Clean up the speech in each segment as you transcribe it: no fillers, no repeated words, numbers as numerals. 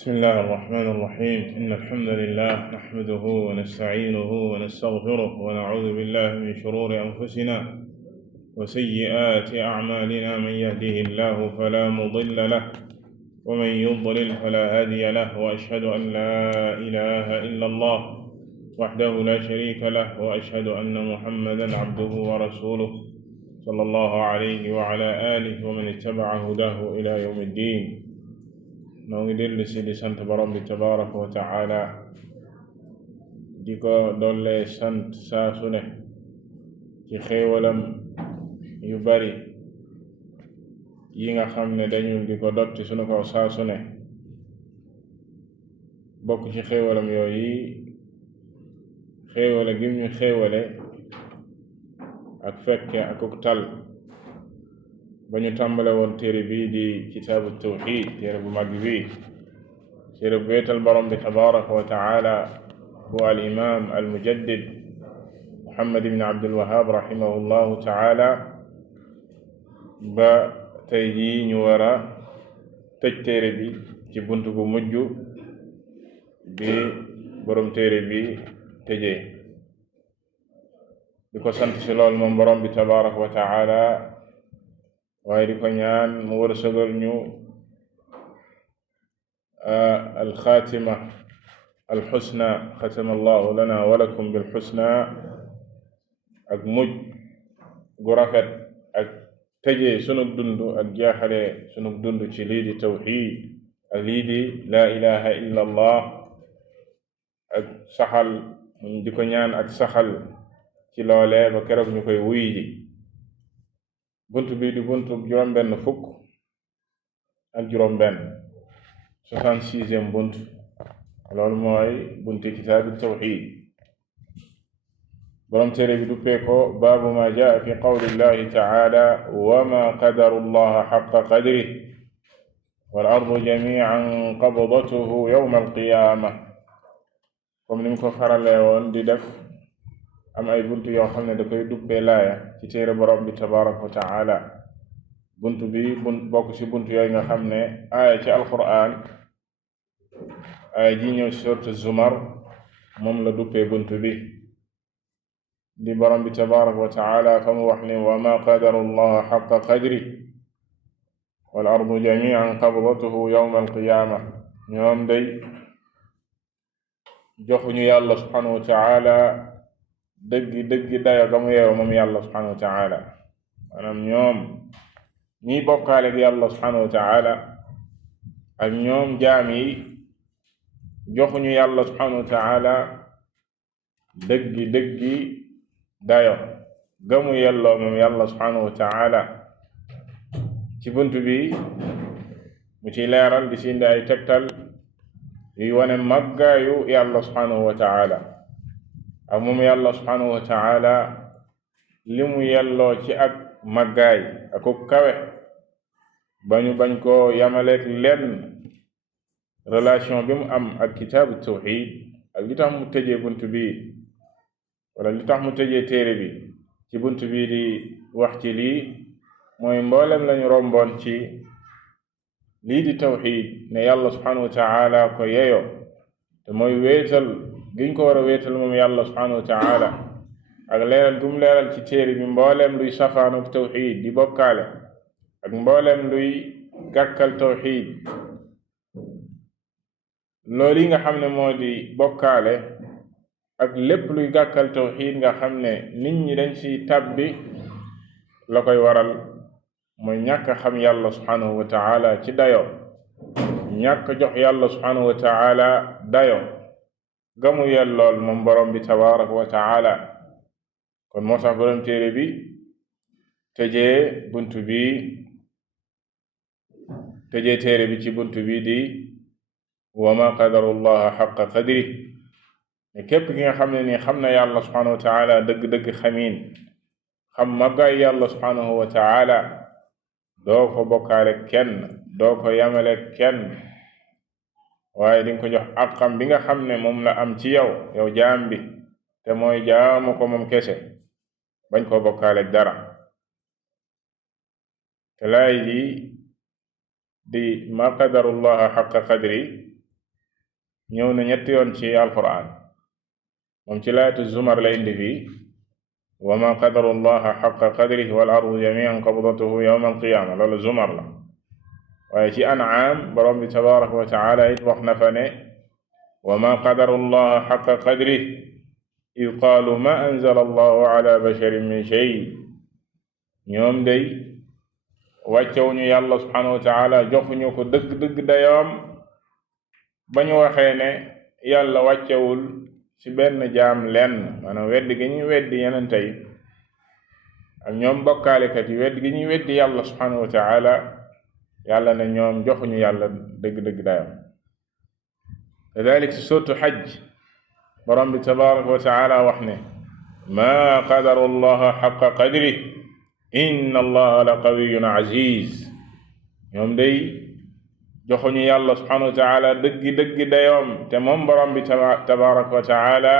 بسم الله الرحمن الرحيم. إن الحمد لله نحمده ونستعينه ونستغفره ونعوذ بالله من شرور أنفسنا وسيئات أعمالنا. من يهده الله فلا مضل له ومن يضلل فلا هادي له، وأشهد أن لا إله إلا الله وحده لا شريك له، وأشهد أن محمدا عبده ورسوله صلى الله عليه وعلى آله ومن اتبع هداه إلى يوم الدين. noo ngi dellu si di sant borom bi tabaraka wa taala, di ko dolle sant saa su ne ci xéewalam yu bari yi nga xam ne dañu di ko dotti sunu kaw saa su ne. bokk ci xéewalam yooyu xéewale gim ñu xéewale ak fekke akuk tal ba ñu tàmbale woon téere bii di kitaabu tawxiid, téere bu mag bii, téere bu wéetal borom bi tabaraka wa taala bu al imam al mujaddid Muhammad ibn Abdul Wahhab rahimahullahu taala. ba tey jii ñu war a tëj téere bi ci bunt bu mujj bi borom téere bi tëjee. di ko sant si lool moom borom bi tabaraka wa taala, waaye di ko ñaan mu wërsëgal ñu alxaatima alxusna, xatama allahu lana wa lakum bilxusna, ak mujj gu rafet, ak tëjee sunug dund ak jeexale sunug dund ci lii di tawxiid ak lii di laa ilaha illa allah, ak saxal di ko ñaan ak saxal ci loolee ba keroog ñu koy wuy ji. bunt bi di buntu juróom-benn fukk ak juróom-benn, 66e bunt. loolu mooy bunti kitaabu tawxiid. borom téere bi duppee ko baabu ma jaa fi qawlillahi taala wa ma qadaru llaha xaqa qadrih wal ardu jamian qabdatuhu yawma alqiyaama. comme ni mu ko faralee woon di def, am ay bunt yoo xam ne da koy duppee laaya ci téere borom bi tabaraka wa taala. bunt bi bokk ci bunt yooyu nga xam ne aaya ci alquran, aaya ji ñëw ci suuratu zumar, moom la duppee bunt bi di borom bi tabaraka wa taala fa mu wax ne wa ma qadaru llaha xaqa qadri wal ardu jamian qabdatuhu yawma alqiyaama. ñoom day joxuñu yàlla subhanahu wa taala dëggi dayo ga mu yeew moom yàlla subhanahu wa taala. maanaam ñoom ñiy bokkaale ak yàlla subhanahu wa taala ak ñoom jaam yi joxuñu yàlla subhanahu wa taala dëggi dayo ga mu yelloo moom yàlla subhanahu wa taala. ci bunt bi mu ci leeral di si indi ay tegtal yuy wane màggaayu yàlla subhanahu wa taala ak moom yàlla subhanahu wa taala li mu yelloo ci ak màggaay ak ku kawe, bañu bañ koo yamaleek lenn. relation bi mu am ak kitaabu tawxiid ak li tax mu tëjee bunt bi, wala li tax mu tëjee téere bi ci bunt bi di wax ci lii, mooy mboolem lañu romboon ci lii di tawxiid ne yàlla subhanahu wa taala ko yeyo, te mooy wéetal giñ ko war a wéetal moom yàlla subhanahu wa taala, ak leeral gum leeral ci téere bi mbooleem luy safaanuk tawxiid di bokkaale, ak mbooleem luy gàkkal tawxiid. loolu yi nga xam ne moo di bokkaale ak lépp luy gàkkal tawxiid nga xam ne nit ñi dañ ci tàbbi, la koy waral mooy ñàkk xam yàlla subhanahu wa taala ci dayo, ñàkk jox yàlla subhanahu wa taala dayo gamu yellool moom borom bi tabaraka wa taala. kon moo tax borom téere bi tëjee téere bi ci bunt bi di wa ma qadaru llaha xaqa qadri. ne képp ki nga xam ne ni xam na yàlla subhanahu wa taala dëgg-dëgg xamiin, xam màggaay yàlla subhanahu wa taala, doo ko bokkaale kenn, doo ko yamale kenn, waaye di nga ko jox àqam bi nga xam ne moom la am ci yow jaam bi, te mooy jaamu ko moom kese, bañ koo bokkaale dara. te laay ji di ma qadarullaha xaqa qadri ñëw na ñetti yoon ci alquran moom ci laayatu zumar la indi fii wa ma qadaru llaha xaqa qadrihi wal ardu jamian qabdatuhu yawma alqiyama loolu zumar la waaye ci an'am borom bi tabaraka wa taala it wax na fa ne wa ma qadaru llaha xaqa qadrihi id qaalu ma anzala allahu ala basharin min shay ñoom day wàccewuñu yàlla subhanahu wa taala joxuñu ko dëgg-dëgg dayoom ba ñu waxee ne yàlla wàccewul ci benn jaam lenn maanaam weddi gi ñuy weddi yeneen tey ak ñoom bokkaalekat yi weddi gi ñuy weddi yàlla subhanahu wa taala yàlla ne ñoom joxuñu yàlla dëgg-dëgg dayoom kadalik ci suratu xajj borom bi tabaraka wa taala wax ne maa qadaru llaha xaqa qadri inna allaha la qawiyyun aziz ñoom day joxuñu yàlla subhanahu wa taala dëggi dayoom te moom borom bi tabaraka wa taala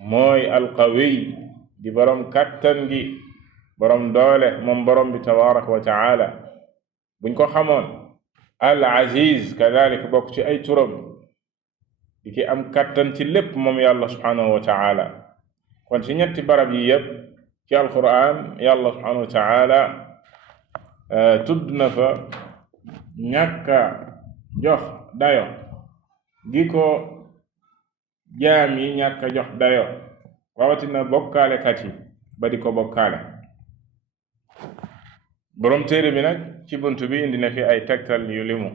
mooy alqawiy di borom kàttan gi borom doole moom borom bi tabaraka wa taala buñ ko xamoon al aziz kadalik bokk ci ay turam di ki am kàttan ci lépp moom yàlla subhanahu wa taala kon ci ñetti barab yi yépp ci alquran yàlla subhanahu wa taala tudd na fa ñàkka jox dayo gi ko jaam yi ñàkka jox dayo rawatina bokkaalekat yi ba di ko bokkaale boroom téere bi nag ci bunt bi indi na fi ay tegtal yu limu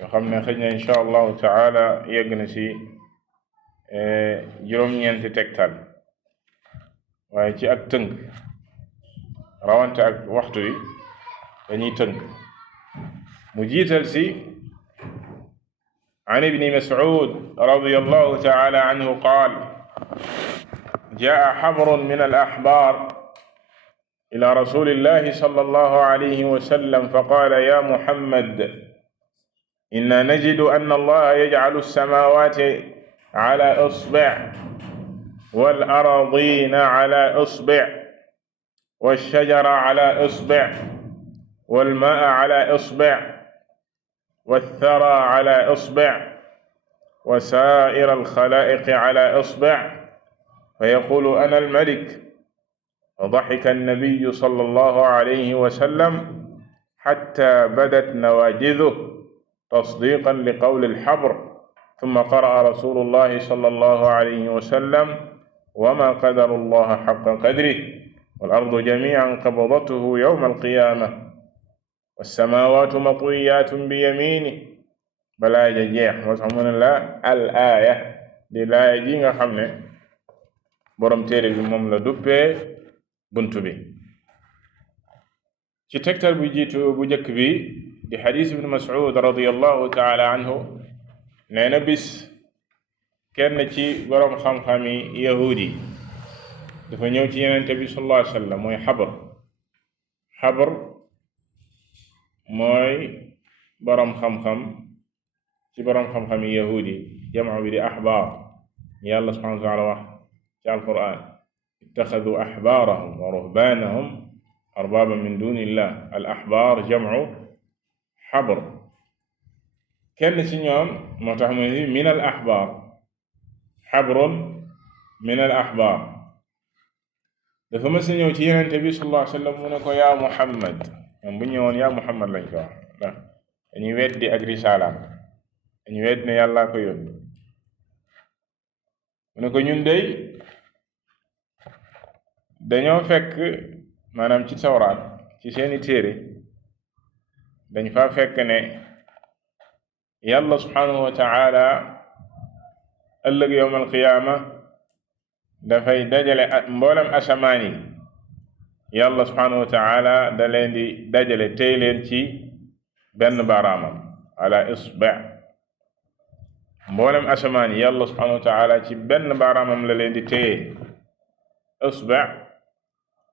yoo xam ne xëj na insha allahu taala yegg na ci juróom-ñeenti tegtal waaye ci ak tënk rawante ak waxtu wi dañuy tënk mu jiital ci an ibni mas'ud radiyallahu taala anhu qaal jaa xabrun min al axbaar ila rasulillahi sallallahu alayhi wa sallam faqaala ya muhammad inna najidu anna allaha yajcalu alsamawati ala isbic wal ardina ala isbic walshajara ala isbic walmaa ala isbic والثرى على إصبع وسائر الخلائق على إصبع فيقول أنا الملك فضحك النبي صلى الله عليه وسلم حتى بدت نواجذه تصديقا لقول الحبر ثم قرأ رسول الله صلى الله عليه وسلم وما قدر الله حق قدره والأرض جميعا قبضته يوم القيامة والسماوات مطويات بيمينه balaa ja jeex moo tax mu ne la al aaya di laaya ji nga xam ne boroom téere bi moom la duppee buntu bi ci tegtal bu jiitu bu njëkk bi di xadiis ibn Mas'ud radiyallahu taala anhu nee na bis kenn ci boroom xam-xami yahuudi dafa ñëw ci Yonent bi sallallahu alayhi wa sallam mooy xabr mooy boroom xam-xam ci boroom xam-xami yahudi jamu bi di axbaar yàlla subhanahu wa taala wax ci alquran ittaxadu axbaarahum wa ruhbaanahum arbaaban min dunillah al axbaar jamu xabr kenn ci ñoom moo tax mu ne min al axbaar xabrun min al axbaar dafa mës a ñëw ci Yonent bi sallallahu alayhi wa sallam mu ne ko yaa Muhammad ñoom bu ñëwoon yaa Muhammad lañ ko wax ndax dañuy weddi ak risaalaam dañuy weddi ne yàllaa ko yónni mu ne ko ñun dey dañoo fekk maanaam ci tawraat ci seeni téere dañ fa fekk ne yàlla subhanahu wa ta'ala ëllëg yawm alqiyaama dafay dajale mboolem asamaan yi yàlla subhanahu wa ta'ala da leen di dajale tey leen ci benn baaraamam ala isbi' mboolem asamaan yi yàlla subhanahu wa ta'ala ci benn baaraamam la leen di téye isbi'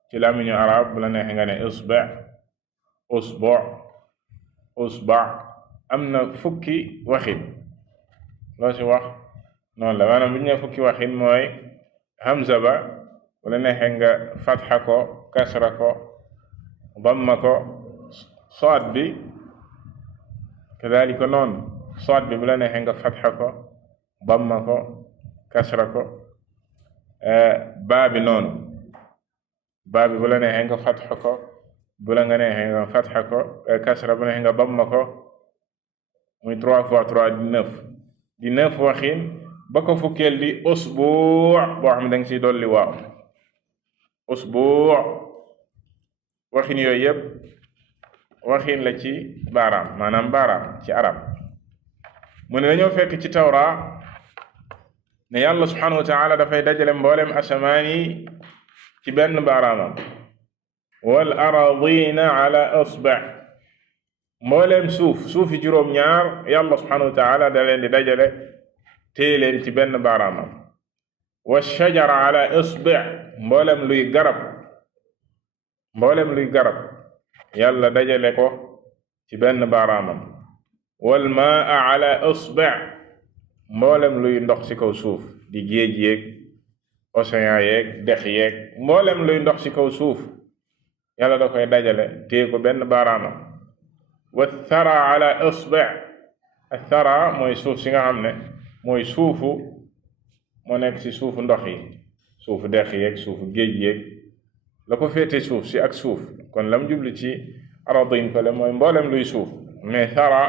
ci làmmiñu arab bu la neexe nga ne isbi' usbu' usba' am na fukki waxin loo ci wax noonu la maanaam bu ñu ne fukki waxin mooy hamza ba bu la neexe nga fatxa ko kasra ko damma ko soot bi kadalika noonu soit bi bu la neexee nga fatxa ko damma ko kasra ko baa bi noonu baa bi bu la neexee nga fatxa ko bu la nga neexee nga fatxa ko kasra bu neexee nga damma ko muy 3 fois 3 di 9 waxin ba ko fukkeel di usbuu boo xam ne da nga siy dolli waaw usbuu waxin yooyu yëpp waxin la ci baaraam maanaam baaraam ci arab mu ne dañoo fekk ci tawra ne yàlla subhanahu wa taala dafay dajale mboolem asamaan yi ci benn baaraamam wal aradina ala isba' mboolem suufi juróom-ñaar yàlla subhanahu wa taala da leen di dajale téye leen ci benn baaraamam wa shajara ala isba' mboolem luy garab yàlla dajale ko ci benn baaraamam wal maa ala isba' mboolem luy ndox ci kaw suuf di géej yeeg océan yeeg dex yeeg mboolem luy ndox ci kaw suuf yàlla da koy dajale téye ko benn baaraamam wa thara ala isba' athara mooy suuf si nga xam ne mooy moo nekk ci suufu ndox yi suufu dex yeeg suufu géej yeeg la ko féete suuf si ak suuf kon lam jubli ci aradin ko le mooy mboolem luy suuf mais thara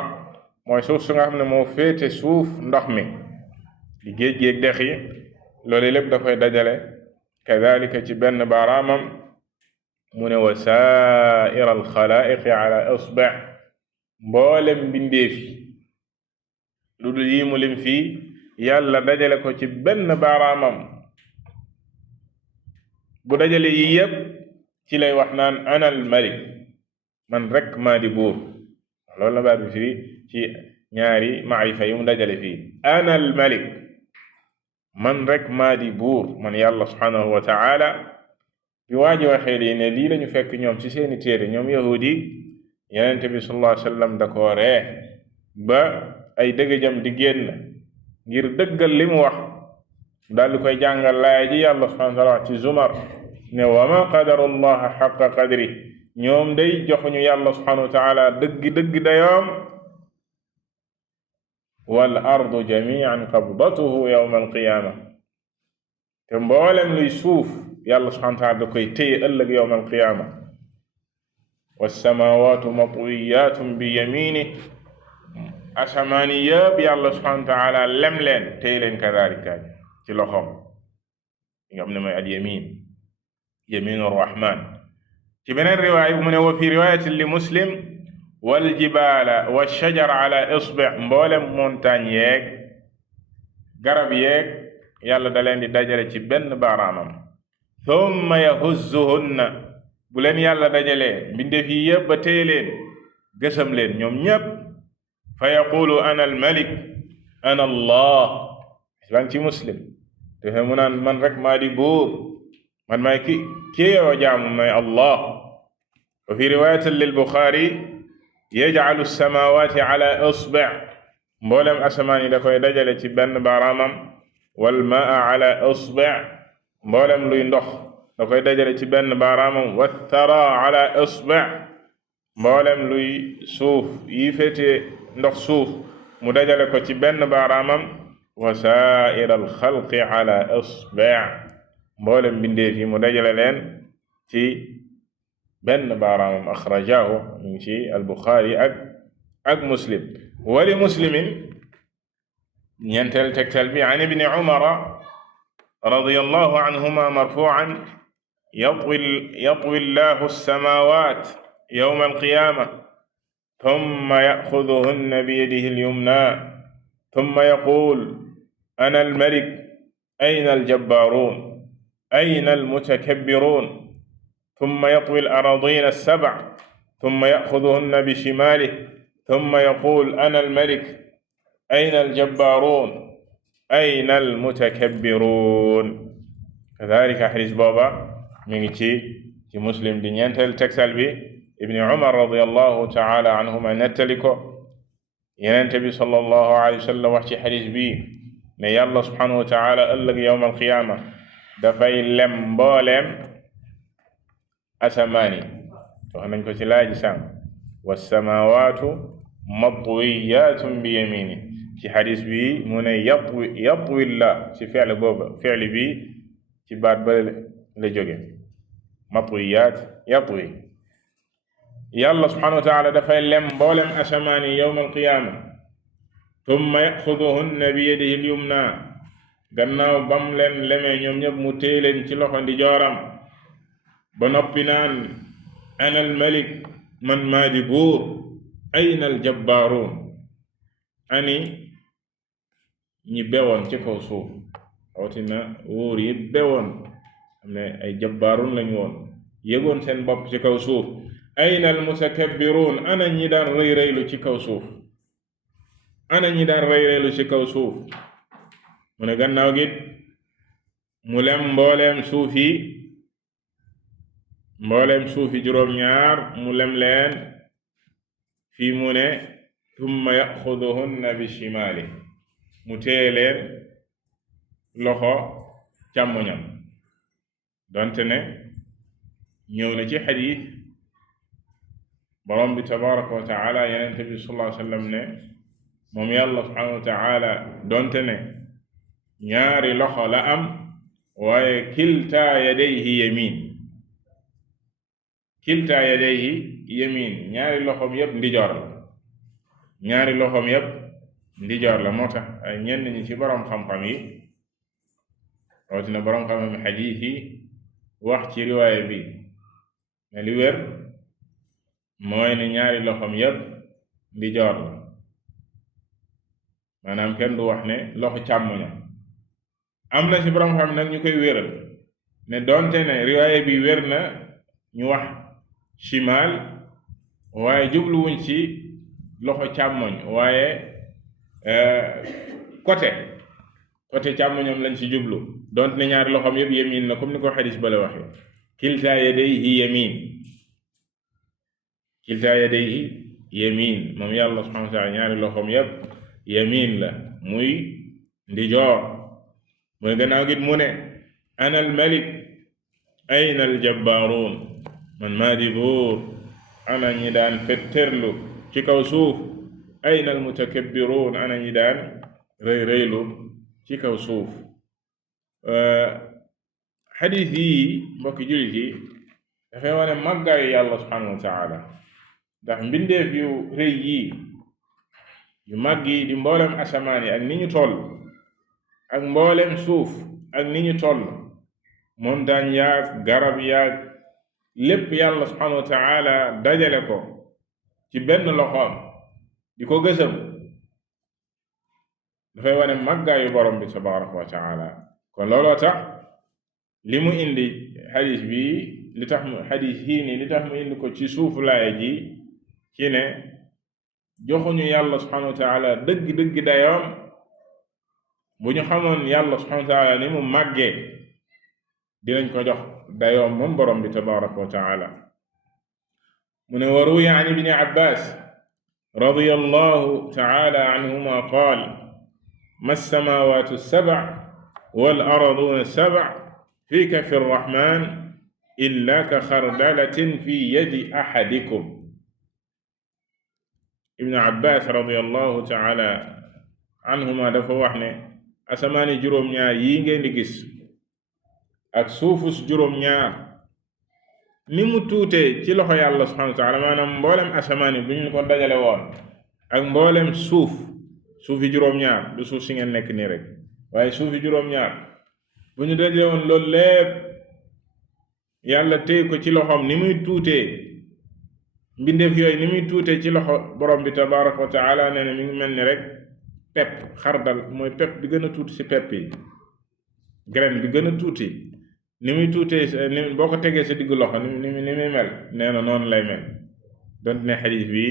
mooy suuf su nga xam ne moo féete suuf ndox mi di géej géej dex yi loolu lépp da koy dajale kadalika ci benn baaraamam mu ne wa saa'ir al xalaa'iqi ala isba' mboolem mbindeef yi lu dul yi mu lim fii yàlla dajale ko ci benn baaraamam bu dajale yi yépp ci lay wax naan ana al malik man rek maa di buur loolu la baat bi fii ci ñaari maarifa yi mu dajale fii ana al malik man rek maa di buur man yàlla subhanahu wa taala bi waa ji waxee lii ne lii lañu fekk ñoom ci seeni téere ñoom yahudi yenente bi sallallahu alayhi wa sallam da koo ree ba ay dëgëjam di génn ngir dëggal li mu wax daal di koy jàngal laaya ji yàlla subhanahu wa taala wax ci zumar ne wa ma qadaru llaha xaqa qadri ñoom day joxuñu yàlla subhanahu wa taala dëgg dayoom wal ardu jamian qabdatuhu yawma alqiyaama te mboolem luy suuf yàlla subhanahu wa taala da koy téye ëllëg yawma alqiyaama wassamaawaatu matwiyaatun bi yamini asamaani yëpp yàlla subhanahu wa taala lem leen téye leen kadaalika ci loxoom nga xam ne mooy al yaminu rahman ci beneen riwaaya mu ne wa fi riwaayatin li muslim wal jibaala wa shajara ala isba' mboolem montagne yeeg garab yeeg yàlla da leen di dajale ci benn baaraamam thumma yahuzzuhunna bu leen yàlla dajalee mbindeef yi yëpp ba téye leen gësam leen ñoom ñépp fa yaqulu ana al malik ana allah baa ngi ci muslim te mu naan man rek maa di buur man maay ki yoo jaamu may allah wa fi riwayatin lil buxaari yajcalu samaawaati ala isba' mboolem asamaan yi da koy dajale ci benn baaraamam wal maa ala isba' mboolem luy ndox da koy dajale ci benn baaraamam wa thara ala isba' mboolem luy suuf yi féete ndox suuf mu dajale ko ci benn baaraamam wa saa'ir al xalqi ala isba' mboolem bindeef yi mu dajale leen ci benn baaraamam axrajahu ñu ngi ci albuxaari ak muslim wali muslimin ñeenteel tegtal bi an ibni umara radiyallahu anhuma marfu'an yatwi llahu alsamawat yawma alqiyama thumma ya'khudhuhunna biyadihi alyumna thumma yaqul ana almalik ayna aljabbarun ayna almutakabbirun ثم يطوي الأراضين السبع ثم يأخذهن بشماله ثم يقول أنا الملك أين الجبارون أين المتكبرون كذلك حديث بابا من ci Muslim di ñeenteel tegsal bi Ibni Umar radiyallahu ta'ala anhuma nettali ko Yonent bi sallallahu alayhi wa sallam wax ci xadis bi ne Yàlla subhanahu wa ta'ala ëllëg yawm al-qiyaama dafay lem mbooleem asamaan yi wax nañ ko ci laaji sànq wassamaawaatu matwiyatun bi yamini ci xadis bi mu ne yatwi la ci fi'l booba fi'l bi ci baat ba la jóge matwiyat yatwi yàlla subhanahu wa taala dafay lem mboolem asamaan yi yowm alqiyaama tumma yaxuduhunna bi yadihi lyumna gannaaw bam leen lemee ñoom ñëpp mu téye leen ci loxo ndi jooram ba noppi naan ana almalik man maa di buur ayna aljabbaaruun ani ñi bewoon ci kaw suuf rawatina wóor yi bewoon xam ne ay jabbaaruun lañu woon yëgoon seen bopp ci kaw suuf ayna almutakabbiruun ana ñi daan rëy rëylu ci kaw suuf ana ñi daan rëy rëylu ci kaw suuf mu ne gannaaw gi mu lem mbooleem suufi juróom-ñaar mu lem leen fii mu ne tumma yaxuduhunna bi shimaali mu téye leen loxo càmmoñam donte ne ñëw na ci xadiis borom bi tabaraka wa taala yenente bi sallallahu alayhi wa sallam ne moom yàlla subhanahu wa taala donte ne ñaari loxo la am waaye kilta yadayhi yamin ñaari loxoom yépp ndijoor la moo tax ay ñenn ñi ci boroom xam-xam yi rawatina boroom xam-xam xadiis yi wax ci riwaaya bi ne li wér mooy ne ñaari loxoom yépp ndijoor la maanaam kenn du wax ne loxo càmmoñam am na ci boroom xam nag ñu koy wéral ne doonte ne riwaaya bi wér na ñu wax shimal waaye jubluwuñ ci loxo càmmoñ waaye côté càmmoñam lañ ci jublu doonte ne ñaari loxoom yépp yamin na comme ni ko xadis bale waxe kilta yadayhi yamin moom yàlla subhanahu wa ta'ala ñaari loxoom yépp yamin la muy ndijoor mooy gannaaw gi mu ne ana almalik ayna aljabbaaruun man maa di buur ana ñi daan fetterlu ci kaw suuf ayna almutakabbiruun ana ñi daan rëy rëylu ci kaw suuf xadiis yi mbokki jullit yi dafay wane màggaayu yàlla subhanahu wa taala ndax mbindeef yu rëy yi yu màgg yi di mboolem asamaan yi ak ni ñu toll ak mboolem suuf ak ni ñu toll montagne yaag garab yaag lépp yàlla subhanahu wa taala dajale ko ci benn loxoom di ko gësam dafay wane màggaayu borom bi tabaraka wa taala kon looloo tax li mu indi xadis bi li tax mu indi ko ci suufu laaya ji ci ne joxuñu yàlla subhanahu wa taala dëgg dayoom bu ñu xamoon yàlla subhanahu wa taala ni mu màggee dinañ ko jox dayoom moom borom bi tabaraka wa taala mu ne wa ruwiya an ibni abbas radiyallahu taala anhuma qaal ma samaawaatu sab'a wal arduuna sab'a fi kafi rrahman illa ka xardalatin fi yadi ahadikum ibnu abbas radiyallahu taala anhuma dafa wax ne asamaani juróom-ñaar yi ngeen di gis ak suufus juróom-ñaar ni mu tuutee ci loxo yàlla subhanahu wa taala maanaam mboolem asamaan yi bu ñu ko dajale woon ak mboolem suufi juróom-ñaar du suuf si ngeen nekk nii rek waaye suufi juróom-ñaar bu ñu dajale woon loolu lépp yàlla téy ko ci loxoom ni muy tuutee mbindeef yooyu ni muy tuutee ci loxo borom bi tabaraka wa taala nee na mi ngi mel ni rek pepp xardal mooy pepp bi gën a tuuti ci pepp yi graine bi gën a tuuti ni muy tuutee ni boo ko tegee sa diggu loxo ni muy mel nee na noonu lay mel donte ne xadiis bi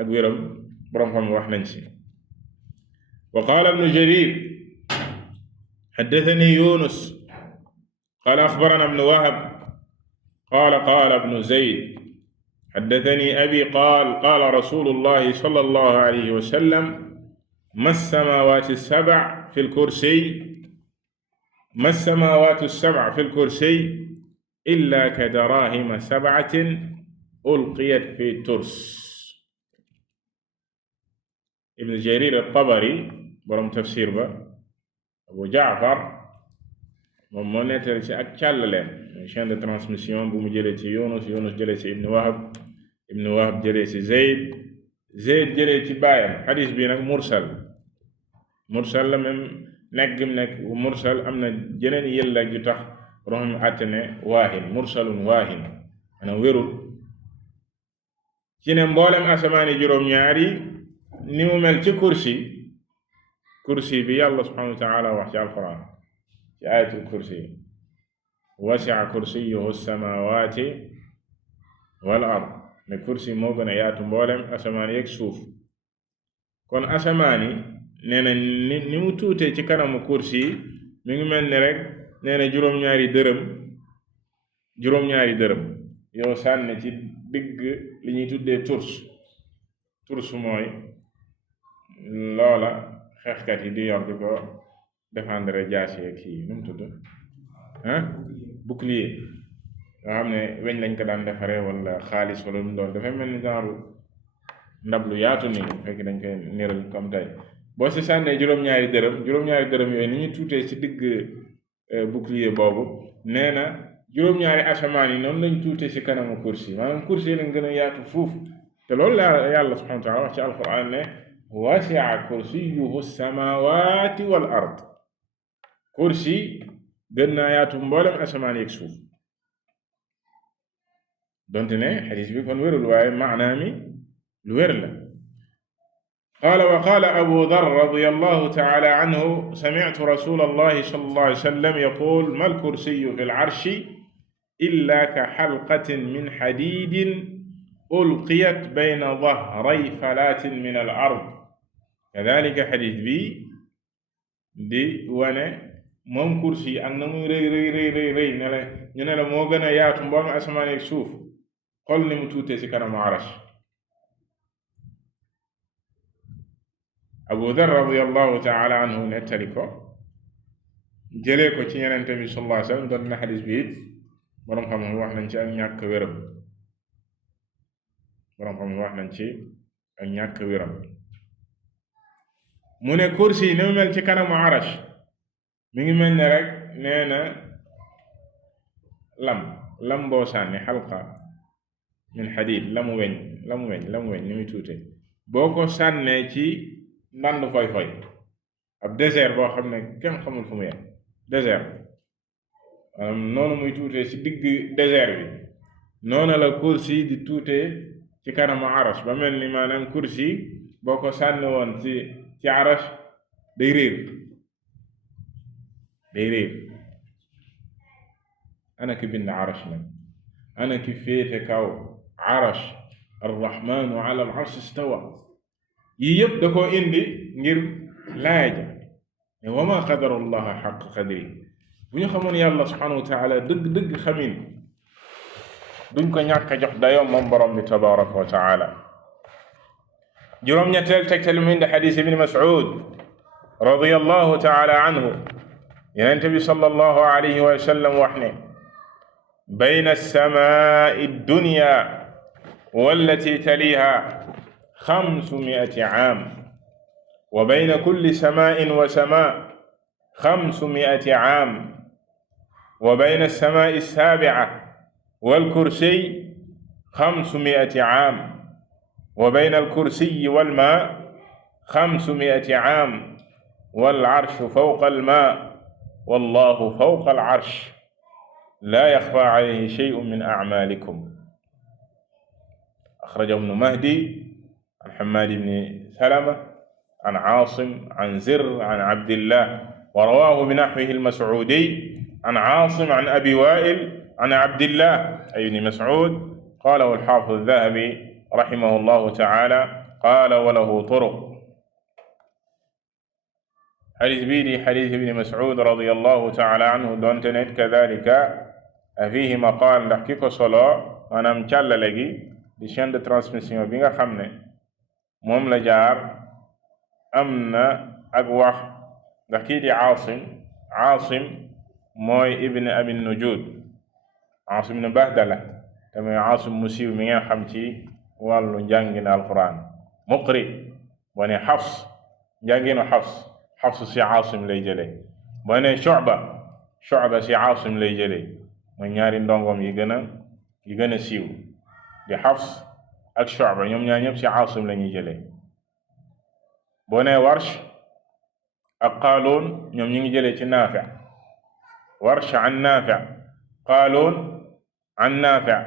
ak wéram boroom xam wax nañ ci wa qaala ibnu jarir xaddathani yunus qaala axbarana ibnu wahab qaala ibnu zayd xaddathani abi qaala rasulullahi sallallahu alayhi wa sallam ma samaawaati sab'a fi lkursiy ma samaawaatu sab'a fi lkursiy illa ka daraahima sab'atin ulqiyat fi turs ibn Jarir at-Tabari borom tafsir ba Abu Jaafar moom moo nettali ci ak càllaleen chaîne de transmission bu mu jëlee ci Yunus jëlee ci ibn Wahb jëlee ci Zayd jëlee ci baayam xadis bi nag mursal la même nekk gim nekk mursal am na jeneen yëlla ju tax roxam àtte ne mursalun waahin maanaam wérul ci ne mboolem asamaani juróom-ñaari ni mu mel ci kursi bi yàlla subhanahu wa taala wax ci alquran ci ayatul kursi wasi'a kursiyuhu samawati wal ard ne kursi moo gën a yaatu mboolem asamaan yeeg suuf kon asamaani nee na ni mu tuutee ci kanamu kursi mi ngi mel ni rek nee na juróom-ñaari dërëm yow sànni ci digg li ñuy tuddee turs mooy loola xeexkat yi di yor di ko défendre jaasee kii nu mu tudd bouclier nga xam ne weñ lañ ko daan defaree wala xaalis wala mu doon dafay mel ni genre ndab lu yaatu nii fekk dañ koy niral comme tey boo si sànnee juróom-ñaari dërëm yooyu ni ñu tuutee ci digg bouclier boobu nee na juróom-ñaari asamaan yi noonu lañ tuutee ci kanamu kursi maanaam kursi lañ gën a yaatu fuuf te loolu la yàlla subhanahu wa taala wax ci alquran ne wasi'a kursiyuhu samawati wal ard kursi gën naa yaatu mboolem asamaan yeeg suuf donte ne xadis bi kon wérul waaye maanaa mi lu wér la qaala wa qaala abu dar radiyallahu ta'ala anhu sami'tu rasulallahi sallallahu alayhi wa sallam yaqul mal kursiyyu fil arshi illa ka halqatin min hadidin ulqiyat bayna dahray falatin min al ard kadhalika xadis bi di wane moom kursi ak na muy rëy ne la ñu ne la moo gën a yaatu mboolem asamaan ak suuf xol ni mu tuutee ci kanamu arash Abu Dar radiyallahu ta'ala anhu nettali ko jëlee ko ci Yonent bi sallallahu alayhi wa sallam doon na xadis bi it boroom xam-xam wax nañ ci ak ñàkk wéram mu ne kursi ni mu mel ci kanamu arash mi ngi mel ne rek nee na lam boo sànni xalqa min xadid lamu weñ ni muy tuute boo ko sànnee ci ndand foy ab désert boo xam ne kenn xamul fu mu yem désert noonu muy tuute ci digg désert bi noonu la kursi di tuute ci kanamu arash ba mel ni maanaam kursi boo ko sànni woon ci arash day réer ana ki bind arash nag ana ki féete kaw arash arrahmanu ala al arsh istawa yii yëpp da koo indi ngir laaja ne wa ma qadara allaha xaq qadri bu ñu xamoon yàlla subhanahu wa taala dëgg xamin duñ ko ñàkk a jox dayoom moom borom bi tabaraka wa taala juróom-ñetteel tegtal mu indi xadis ibni Mas'ud radiyallahu taala anhu Yonent bi sallallahu alayhi wa sallam wax ne bayna as-samaa'i ad-dunya wallati taliha 500 aam wa bayna kulli samaa'in wa samaa' 500 aam wa bayna as-samaa'i as-saabi'a wal kursiyyi 500 aam wa bayna al-kursiyyi wal maa' 500 aam wal arshu fawqa al-maa' wallahu fawqa al-arsh laa yaxfaa alayhi shay'un min a'maalikum axrajahu ibnu Mahdi an Hammaad ibni Salama an Aasim an Zirr an Abdillah wa rawaahu binahwihi al-Mas'uudi an Aasim an Abi Waa'il an Abdillah ay ibni Mas'uud qaalahu al-Haafiz az-Zahabi rahimahullahu ta'aala qaala wa lahu turuq xadis bii di xadis ibni Mas'ud radiyallahu taala anhu doonte net kadalika fiihi maqaal ndax ki ko solo maanaam càllale gi di chaîne de transmission bi nga xam ne moom la jaar am na ak wax ndax kii di Aasim mooy ibn Abi Nujuud Aasim ibn Bahdala te mooy Aasim mu siiw mi nga xam ci wàllu njàngin alquran muqri boo ne Hafs njànginu Hafs si Aasim lay jëlee boo ne Shu'ba si Aasim lay jëlee mooy ñaari ndongom yi gën a siiw di Hafs ak Shu'ba ñoom ñaar ñëpp si Aasim la ñuy jëlee boo ne Warsh ak Qaaluun ñoom ñu ngi jëlee ci Naafi' Warsh an Naafi' Qaaluun an Naafi'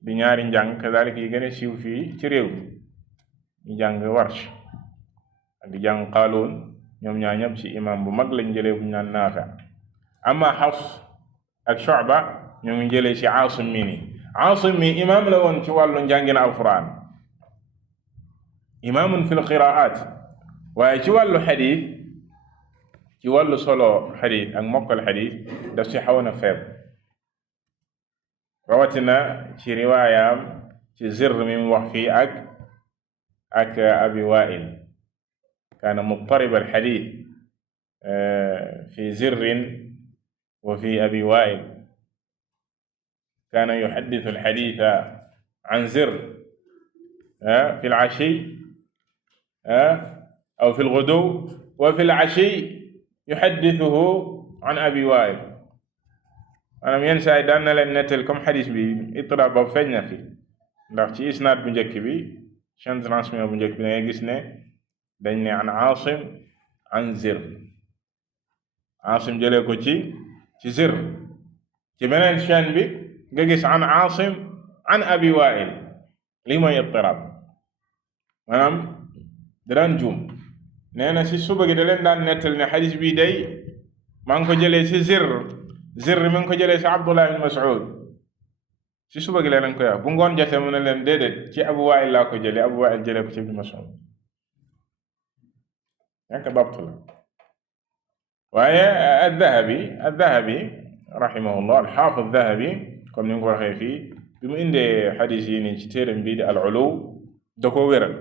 di ñaari njàng kazalik yi gën a siiw fii ci réew ñu jàng Warsh ak di jàng Qaaluun ñoom ñaar ñëpp ci imam bu mag lañ jëlee bu ñu naan Naafi' amma Hafs ak Shu'ba ñoo ngi jëlee ci Aasim mi imam la woon ci wàllu njàngin alquran imaamun fi lqiraat waaye ci wàllu xadis ci wàllu solo xadis ak mokkal xadis daf ci xaw na feeb rawatina ci riwaayaam ci Zirr mi mu wax fii ak Abi Waa'il kaana muttarib alxadis fi Zirrin wa fi Abi Waa'il kaana yuxaddisu alxadiisa an Zirr fi alcashi aw fi alguduw wa fi alcashi yuxaddisuhu an Abi Waa'il maanaam yenn saa yi daan na leen nettali comme xadis bi itiraab boobu feeñ na fi ndax ci isnaad bu njëkk bi chaîne de transmission bu njëkk bi da ngay gis ne dañ ne an Aasim an Zirr Aasim jëlee ko ci Zirr ci beneen chaîne bi nga gis an Aasim an Abi Waa'il lii mooy itiraab maanaam da daan juum nee na si suba gi da leen daan nettali ne xadis bii day maa ngi ko jëlee si Zirr mi ngi ko jëlee si Abdullah ibn Mas'ud si suba gi leen ko wax bu ngoon jotee mu ne leen déedéet ci Abu Waa'il laa ko jëlee Abu Waa'il jëlee ko ci Ibn Mas'ud yanka babtu la waaye ad-Dhahabi rahimahullah al-Hafiz ad-Dhahabi comme ni nga ko waxee fii bi mu indee xadis yi nii ci téeram bii di al-Uluw da koo wéral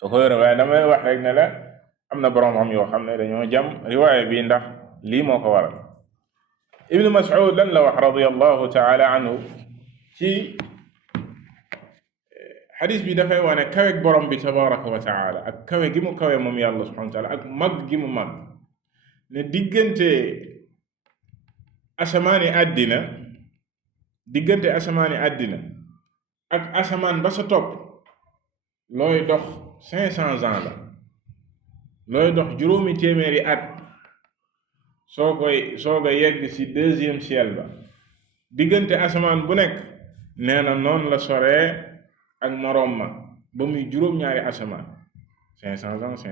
waaye damay wax rek ne la am na boroom xam yoo xam ne dañoo jam riwaaya bi ndax lii moo ko waral Ibn Mas'ud lan la wax radiyallahu ta'ala anhu ci xadis bi dafay wane kaweeg borom bi tabaraka wa ta'ala ak kawe gi mu kawe moom yàlla subhanahu wa ta'ala ak mag gi mu mag ne diggante asamaani àddina ak asamaan ba sa topp looy dox 500 ans la looy dox juróomi téeméeri at sooga yegg ci deuxième ciel ba diggante asamaan bu nekk nee na noonu la soree ak moroom ma ba muy juróom-ñaari asamaan 500 ans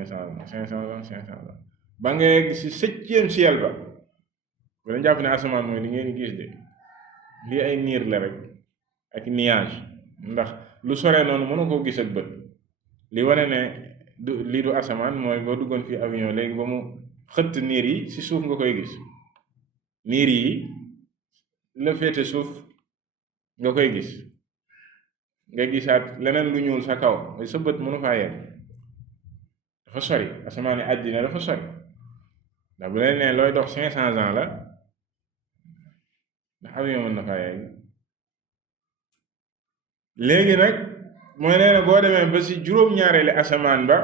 ba nga yegg ci 7e ciel ba wala jàpp ne asamaan mooy li ngeen gis de lii ay niir la rek ak nuage ndax lu soree noonu mënu koo gis ak bët li wane ne lii du asamaan mooy boo duggoon fii avion léegi ba mu xëtt niir yi ci suuf nga koy gis niir yi la féete suuf nga koy gis nga gisaat leneen lu ñuul sa kaw sa bët mënu faa yegg dafa sori asamaani àddina dafa sori ndax bu leen ne looy dox 500 ans la ndax avion mën na faa yegg léegi nag mooy nee na boo demee ba ci juróom-ñaareeli asamaan ba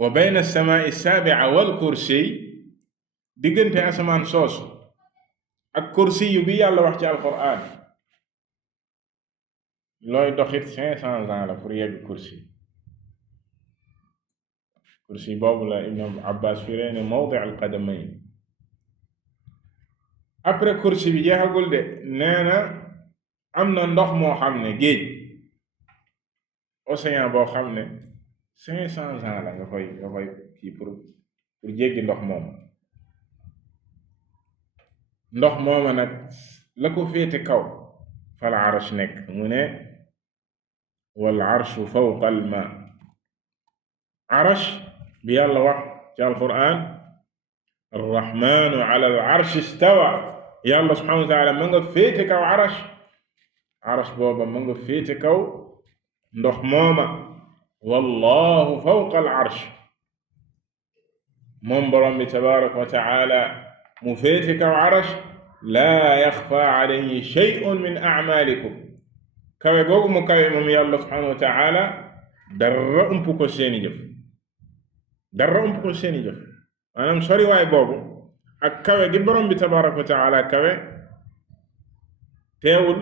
wa bayna as-samaa'i as-saabi'a wal kursiy diggante asamaan soosu ak kursi yu bi yàlla wax ci alquran looy doxit 500 ans la pour yegg kursi boobu la Ibn Abbas firee ne mawdi' al-qadamayn après kursi bi jeexagul de nee na am na ndox moo xam ne géej océan boo xam ne 500 ans la nga koy kii pour jéggi ndox mooma nag la ko féete kaw fal arsh nekk mu ne wal arshu fawqa al ma arsh bi yàlla wax ci alquran arrahmanu ala al arsh istawa yàlla subhanahu wa taala ma nga féete kaw arsh booba ma nga féete kaw ndox mooma wallahu fawqa al arsh moom borom bi tabaraka wa taala mu féete kaw arsh laa yaxfa alayhi shay'un min a'malikum kawe googu mu kawe moom yàlla subhanahu wa taala dara ump ko seeni jëf maanaam soriwaay boobu ak kawe gi borom bi tabaraka wa taala kawe teewul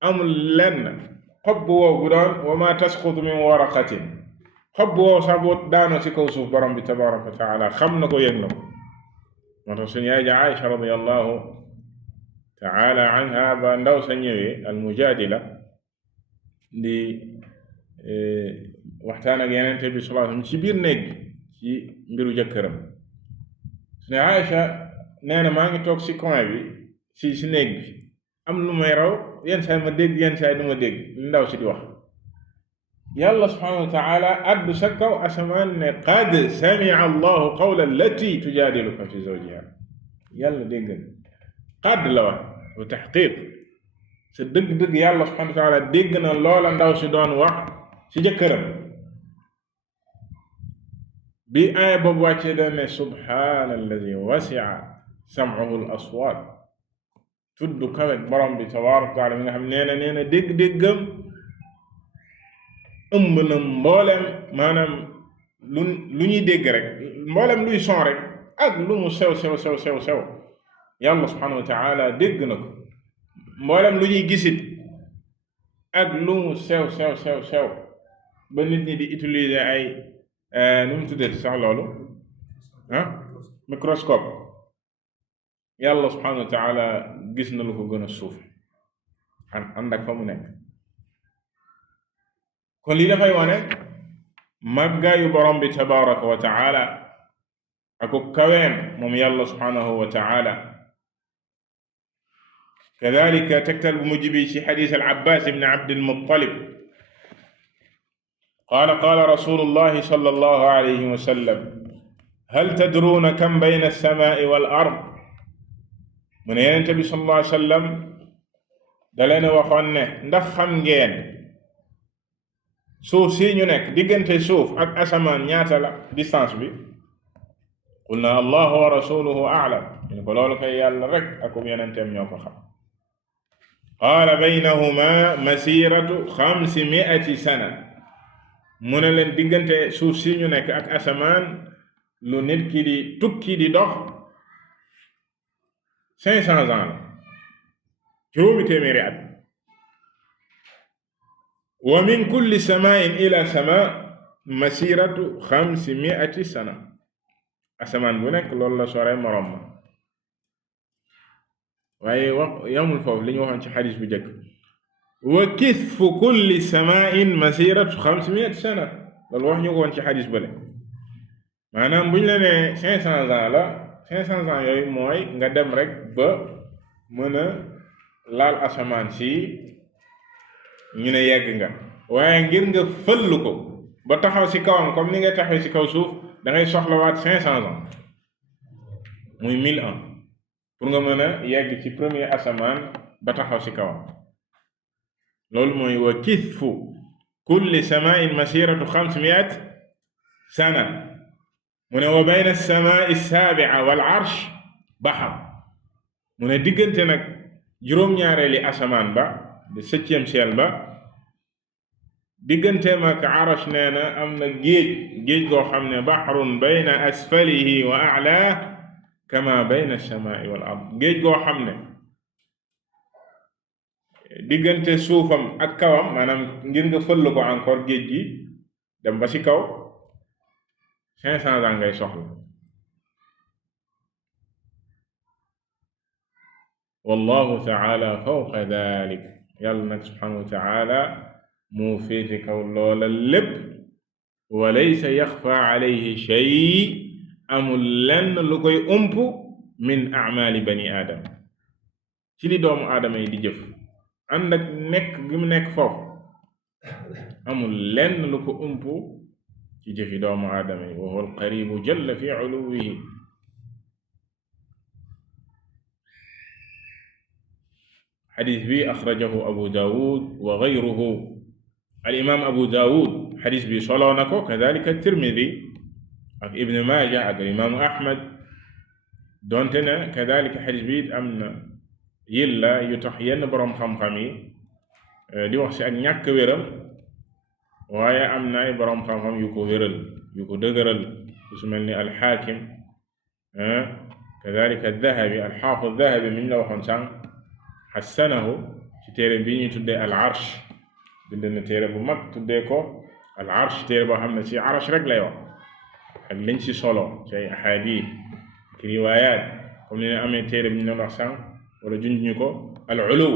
amul lenn xob bu wow bu doon wa ma tasqutu min waraqatin xob bu wow sax bu daanoo ci kaw suuf borom bi tabaraka wa taala xam na ko yëg na ko moo tax suñu yaay ja Aïcha radiyallahu taala anha ba ndaw sa ñëwee al mujadila di waxtaan ak yenente bi sallallahu alayhi wasallam ci biir néeg bi ci mbiru jëkkëram suñu Aïcha nee na maa ngi toog ci coin bi ci néeg bi am lu may raw yenn saay ma dégg yenn saay du ma dégg li ndaw si di wax yàlla subhanahu wa taala addu sa kaw asamaan ne qad samia allahu qawla allati tujadiluka fi zawjiha yàlla dégg na qad la wax wa taxqiq sa dëgg-dëgg yàlla subhanahu wa taala dégg na loola ndaw si doon wax ci jëkkëram bi aaya boobu wàccee da ne subhaana alladi wasia sam'uhu al aswaat tudd kawe borom bi tabaaraka wa taala mi nga xam nee na dégg-déggam ëmb na mboolem maanaam lu ñuy dégg rek mboolem luy son rek ak lu mu sew yàlla subhanahu wa taala dégg na ko mboolem lu ñuy gisit ak lu mu sew ba nit ñi di utiliser ay nu mu tuddee sax loolu microscope yàlla subhanahu wa taala gis na lu ko gën a suuf ànd ak fa mu nekk kon lii dafay wane màggaayu borom bi tabaraka wa taala aku kaweem moom yàlla subhanahu wa taala kadalika tegtal bu mujj bi ci xadis al abbas ibn abd al muttalib qaala qaala rasulullahi sallallahu alayhi wa sallam hal tadruuna kam bayna alsamai wal ard mu ne Yonent bi sallallahu alayhi wa sallam da leen waxoon ne ndax xam ngeen suuf si ñu nekk diggante suuf ak asamaan ñaata la distance bi qulna allahu wa rasuluhu a'lam ñu ko loolu koy yàlla rek ak yonenteem ñoo ko xam qaala baynahuma masiratu 500 sana mu ne leen diggante suuf si ñu nekk ak asamaan lu nit ki di tukki di dox 500 ans la juróomi téeméeri at wa min kulli samain ila sama masiratu 500 sana asamaan bu nekk loolu la sore moroom ma waaye wax yamul foofu li ñu waxoon ci xadis bu jëkk wa kisfu kulli samain masiratu 500 sana loolu wax ñu ko woon ci xadis bële maanaam bu ñu la nee 500 ans la 500 ans yooyu mooy nga dem rek ba mën a laal asamaan si ñu ne yegg nga waaye ngir nga fëll ko ba taxaw ci kawam comme ni nga taxaw ci kaw suuf da ngay soxlawaat 500 ans muy 1000 ans pour nga mën a yegg ci premier asamaan ba taxaw ci kawam loolu mooy wa kisfu kulli samain masiratu 500 sana mu ne wa bayna as-samaa'i as-saabi'a wal arsh baxar mu ne diggante nag juróom-ñaareeli asamaan ba de 7e ciel ba digganteem ak arash nee na am na géej goo xam ne baxrun bayna asfalihi wa a'laa kama bayna as-samaa'i wal ard géej goo xam ne diggante suufam ak kawam maanaam ngir nga fëll ko encore géej gi dem ba ci kaw 500 ans ngay soxla wallahu taala fawqa dalik yàlla nag subhanahu wa taala moo féete kaw loola lépp wa laysa yaxfa alayhi shay amul lenn lu koy ump min a'maali bani aadama ci li doomu aadama yi di jëf ànd ak nekk gi mu nekk foofu amul lenn lu ko ump ci jëfi doomu aadama yi wa huwa alqaribu jalla fi uluwihi xadis bi axrajahu abu daawud wa gayruhu al imam abu daawud xadis bi soloo na ko kadalika tirmidi ak ibn maaja ak imaamu ahmad donte na kadalika xadis bi am na yilla yu tax yenn boroom xam-xam yi di wax ci ak ñàkk wéram waaye am na ay borom xam-xam yu ko wéral yu ko dëgëral su mel ni alxaakim kadalika aldahabi alxaafid dahabi mi ñu la waxoon sànq xassanahu ci téere bi ñuy tuddee al arsh bind na téere bu mag tuddee ko al arsh téere boo xam ne ci arsh rek lay wax ak liñ ci solo ci ay ahadith ak riwayat comme ni ne amee téere bi ñu doon wax sànq wala junj ñu ko al uluw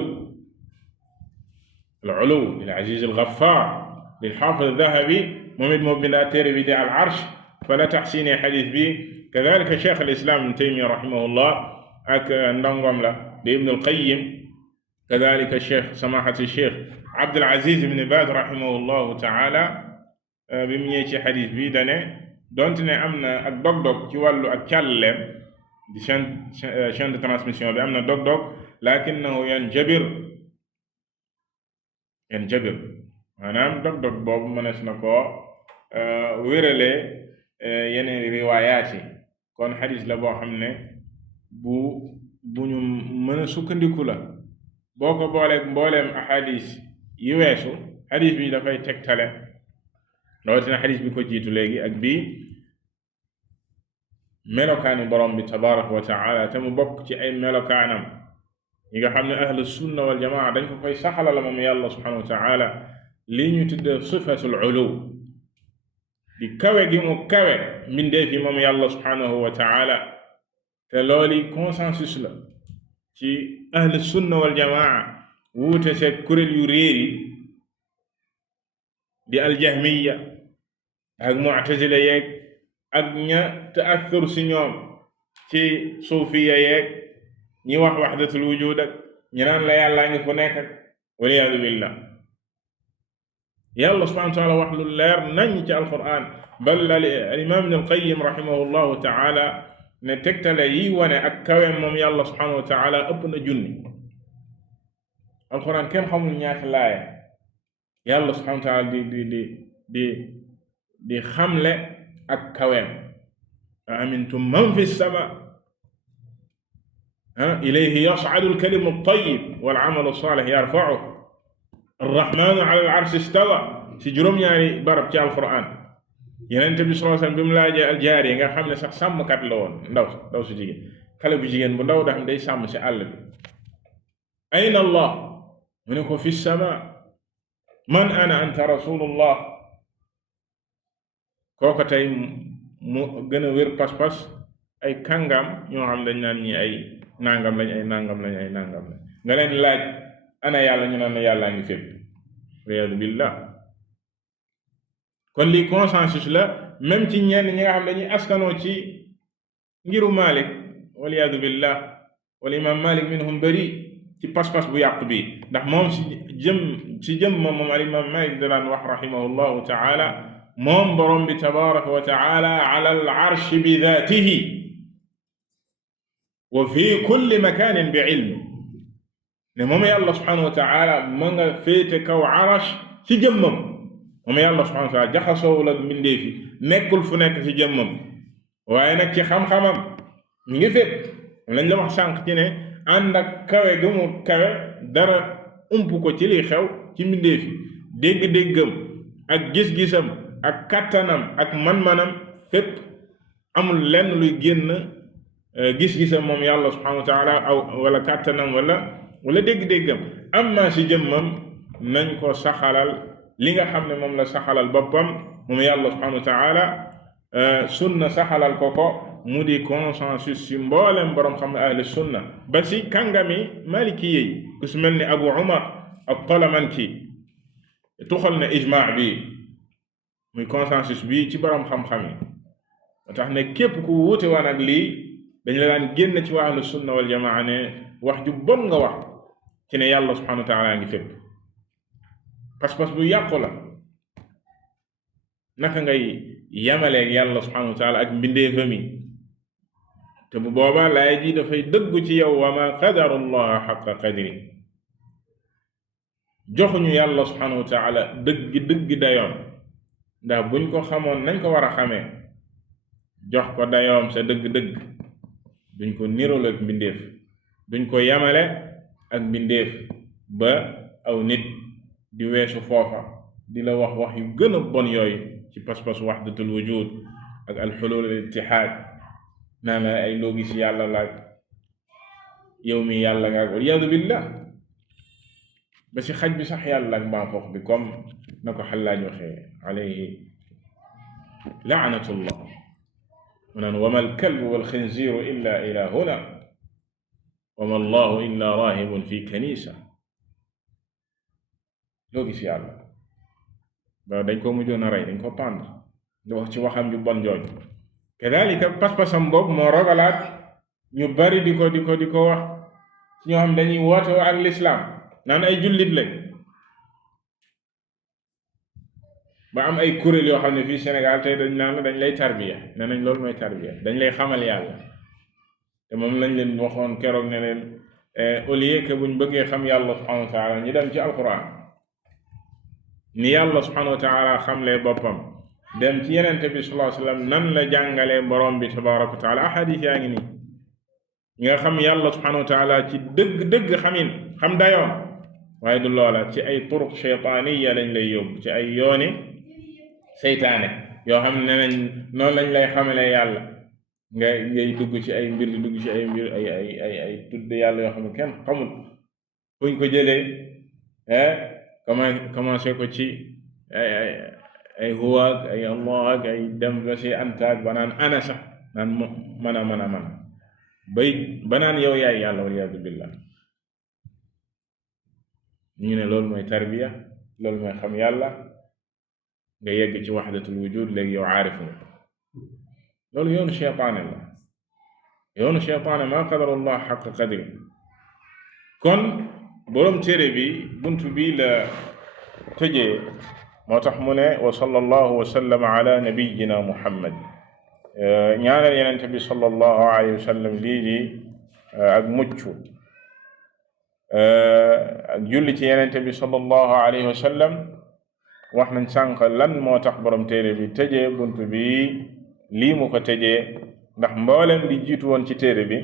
lil aziz al ghaffar lil xaafid dahabi moom it moo bindaa téere bi di al arsh fa la taxsine xadis bi kadalika cheikh al islam ibn taymiya rahimahullah ak ndongom la di ibn al qayyim kadalika cheikh samahati cheikh abdul aziz ibn baz rahimahullahu taala bi mu ñëwee ci xadis bi dane donte ne am na ak dog-dog ci wàllu ak càlleem di chaîne de transmission bi am na dog-dog lakinnahu yanjabir maanaam dog-dog boobu mënees na koo wéralee yeneen riwaayaat yi kon xadis la boo xam ne bu ñu mën a sukkandiku la boo ko booleeg mbooleem ahadis yi weesu xadis bi dafay tegtale rawatina xadis bi ko jiitu léegi ak bii melokaani borom bi tabaraka wa taala te mu bokk ci ay melokaanam yi nga xam ne ahlu sunna wal jamaa dañ ko koy saxala la moom yàlla subhanahu wa taala lii ñu tudde sifatul uluw di kawe gi mu kawe mbindeef yi moom yàlla subhanahu wa taala te looli consensus la ci ahlu sunna wal jamaa wuute seeg kuréel yu réeri di aljahmiya ak mu'tazila yeeg ak ña taathur si ñoom ci suufiya yeeg ñi wax wahdatul wujud ak ñi naan la yàllaa ngi fu nekk ak waliyaadu billah yàlla subhanahu wa taala wax lu leer nañ ci alquran bal al imam ibn alqayim rahimahullahu taala ne tegtale yi wane ak kaweem moom yàlla subhanahu wa taala ëpp na junni alquran kenn xamul ñaata laaya yàlla subhanahu wa taala di xamle ak kaweem a amintum man fi sama ilayhi yas'adu al-kalimu at-tayyib wal 'amalu as-salih yarfa'uhu ar-rahmanu 'ala al-'arshi istawa ci juróom-ñaari barab ci alquran Yonent bi sallallahu alayhi wasallam bi mu laajee aljaariya nga xam ne sax sàmmkat la woon ndaw su jigéen xale bu jigéen bu ndaw da xam day sàmm ci àll bi ayna allah mu ne ko fi sama man ana anta rasulullah kooko tey mu gën a wér pas-pas ay kàngam ñoo xam dañ naan ñi ay nangam lañ ay nangam lañ ay nangam lañ nga leen laaj ana yàlla ñu naan ne yàllaa ngi fépp riyaadu billah kon lii consensus la même ci ñenn ñi nga xam dañuy askanoo ci ngiru Malik waliyaadu billah wal imam Malik minhum bari ci pas-pas bu yàqu bi ndax moom ci jëm moom al imam Malik da daan wax rahimahullahu taala moom borom bi tabaraka wa taala ala al arsh bi dhatihi wa fi kulli makanin bi ilmi ne moom yàlla subhanahu wa taala ma nga féete kaw arash ci jëmmam moom yàlla subhanahu wa taala jaxasoowul ak mbindeef yi nekkul fu nekk ci jëmmam waaye nag ci xam-xamam mi ngi fépp lañ la wax sànq ci ne ànd ak kawe gu mu kawe dara ump ko ci li xew ci mbindeef yi dégg-déggam ak gis-gisam ak kattanam ak man-manam fépp amul lenn luy génn gis-gisam moom yàlla subhanahu wa taala wala kattanam wala dégg-déggam amma si jëmmam nañ ko saxalal li nga xam ne moom la saxalal boppam moom yàlla subhanahu wa taala sunna saxalal ko mu di consensus ci mboolem borom xam ne ahli sunna ba ci kàngami maliki yi ku su mel ni abu umar at-Talamanki tuxal na ijmaa bi muy consensus bi ci borom xam-xam yi moo tax ne képp ku wuute waan ak lii dañu la daan génn ci waa ahlu sunna wal jamaa ne wax ju bon nga wax ci ne yàlla subhanahu wa taala ngi fépp pas-pas bu yàqu la naka ngay yamaleeg yàlla subhanahu wa taala ak mbindeefam yi te bu boobaa laay ji dafay dëggu ci yow wa ma qadarullaha xaqa qadri joxuñu yàlla subhanahu wa taala dëgg dayoom ndax buñ ko xamoon nañ ko war a xamee jox ko dayoom sa dëgg-dëgg duñ ko nirol ak mbindeef duñ ko yamale ak mbindeef ba aw nit di weesu foofa di la wax yu gën a bon yooyu ci pas-pas wahdatul wujud ak alxulul al ittihaad naa la ay loo gis yàlla laaj yow mi yàlla nga ak waliyaadu billah ba si xaj bi sax yàlla ak mbaa foox bi comme na ko Xallaaj waxee alayhi laanatullah mu naan wama alkalbu walxinziru illa ilahuna wama allahu illa rahibun fi kanisa loo gis yàlla ba dañ ko mujjoon a rey dañ ko pendre di wax ci waxam ju bon jooju kadalika pas-pasam boobu moo rogalaat ñu bari di ko wax ci ñoo xam dañuy woote ak lislaam naan ay jullit lañ ba am ay kuréel yoo xam ne fii Sénégal tey dañ naan dañ lay tarbiya nee nañ loolu mooy tarbiya dañ lay xamal yàlla te moom lañ leen waxoon keroog ne leen au lieu que buñ bëggee xam yàlla subhanahu wa taala ñu dem ci alquran ni yàlla subhanahu wa taala xamlee boppam dem ci yenente bi sallallahu alayhi wasallam nan la jàngalee borom bi tabaraka wa taala ahadis yaa ngi nii ñi nga xam yàlla subhanahu wa taala ci dëgg xamin xam dayoon waaye du loola ci ay turuq shaytaaniya lañ lay yóbbu ci ay yooni seytaane yoo xam ne nañ noonu lañ lay xamalee yàlla ngay dugg ci ay mbir di dugg ci ay mbir ay tudd yàlla yoo xam ne kenn xamul fuñ ko jëlee commencé ko ci ay huwaag ay allah ak ay dem ba si antaag ba naan ana sax naan mën bay ba naan yow yaay yàlla waliyaadu billah ñu ne loolu mooy tarbiya loolu mooy xam yàlla nga yegg ci wahdatul wujud léegi yow aarif nga loolu yoonu cheytaane la yoonu cheytaane maa qadarullah xaq qadri kon boroom téere bi buntu bi la tëjee moo tax mu ne wa sallallahu wa sallam ala nabiyina muhammad ñaanal yenente bi sallallahu alayhi wa sallam lii di ak mucc ak julli ci yenente bi sallallahu alayhi wa sallam wax nañ sànq lan moo tax borom téere bi tëjee buntu bi lii mu ko tëjee ndax mboolem li jiitu woon ci téere bi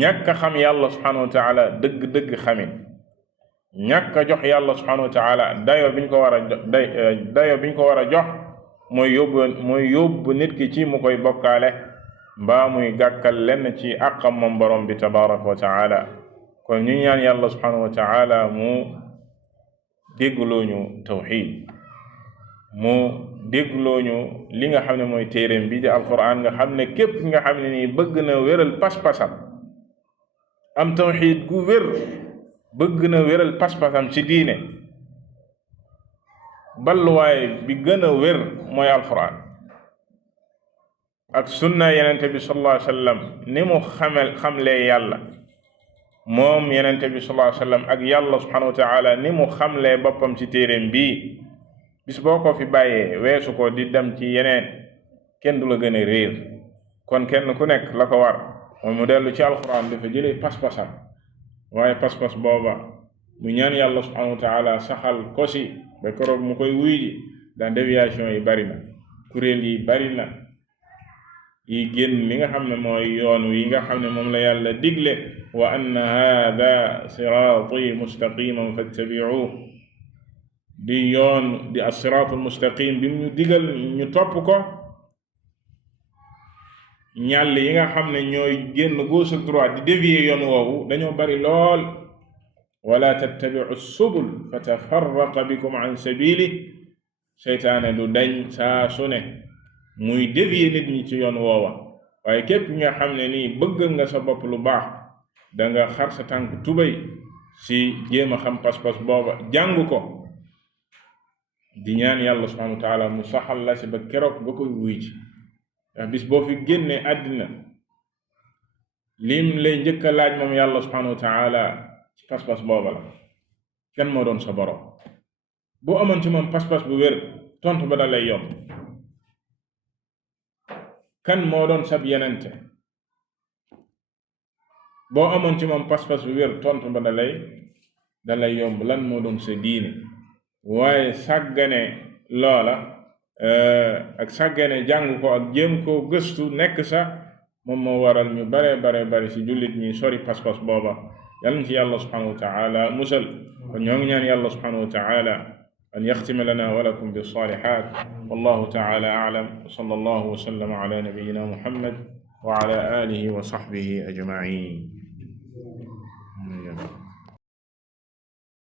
ñàkk a xam yàlla subhanahu wa taala dëgg-dëgg xamin ñàkk a jox yàlla subhanahu wa taala dayo biñ ko war a dayo biñ ko war a jox mooy yóbbu nit ki ci mu koy bokkaale mbaa muy gàkkal lenn ci àqam moom borom bi tabaraka wa taala kon ñu ñaan yàlla subhanahu wa taala mu dégglooñu tawxid mu dégglooñu li nga xam ne mooy téeréem bi di alquran nga xam ne képp nga xam ne nii bëgg na wéral pas-pasam am tawxid gu wér bëgg na wéral pas-pasam ci diine balluwaay bi gën a wér mooy alquran ak sunna yenente bi sallallahu alayhi wa sallam ni mu xamlee yàlla moom yenente bi sallallahu alayhi wa sallam ak yàlla subhanahu wa taala ni mu xamlee boppam ci téeréem bii bis boo ko fi bàyyee weesu ko di dem ci yeneen kenn du la gën a réer kon kenn ku nekk la ko war mooy mu dellu ci alquran dafa jëlee pas-pasam waaye pas-pas booba mu ñaan yàlla subhanahu wa taala saxal ko si ba koroog mu koy wuy ji daa déviation yi bari na kuréel yi bari na yi génn li nga xam ne mooy yoon yi nga xam ne moom la yàlla digle wa anna haada siraati mustaqiman fattabi'uhu di yoon di as-siraatul mustaqim bi mu ñu digal ñu topp ko ñàll yi nga xam ne ñooy génn gauche ak droite di dévier yoon woowu dañoo bari lool wala tattabi'u subul fatafarraqa bikum an sabili seytaane du dañ saa su ne muy dévier nit ñi ci yoon woowa waaye képp nga xam ne nii bëgg nga sa bopp lu baax da nga xar sa tànk tubay si jéem a xam pas-pas booba jàng ko di ñaan yàlla subhanahu wa taala mu saxal la si ba keroog nga koy wuy ci ndax bis boo fi génnee àddina lim lay njëkk a laaj moom yàlla subhanahu wa taala ci pas-pas booba la kan moo doon sa borom boo amoon ci moom pas-pas bu wér tontu ba da lay yomb kan moo doon sab yenente boo amoon ci moom pas-pas bu wér tontu ba da lay yomb lan moo doon sa diine waaye sàggane loola ak sàggane jàng ko ak jéem koo gëstu nekk sa moom moo waral ñu bare ci jullit ñi sori pas-pas booba yàlla na ci yàlla subhanahu wa taala musal kon ñoo ngi ñaan yàlla subhanahu wa taala أن يختم لنا ولكم بالصالحات. والله تعالى أعلم، صلى الله وسلم على نبينا محمد وعلى آله وصحبه أجمعين.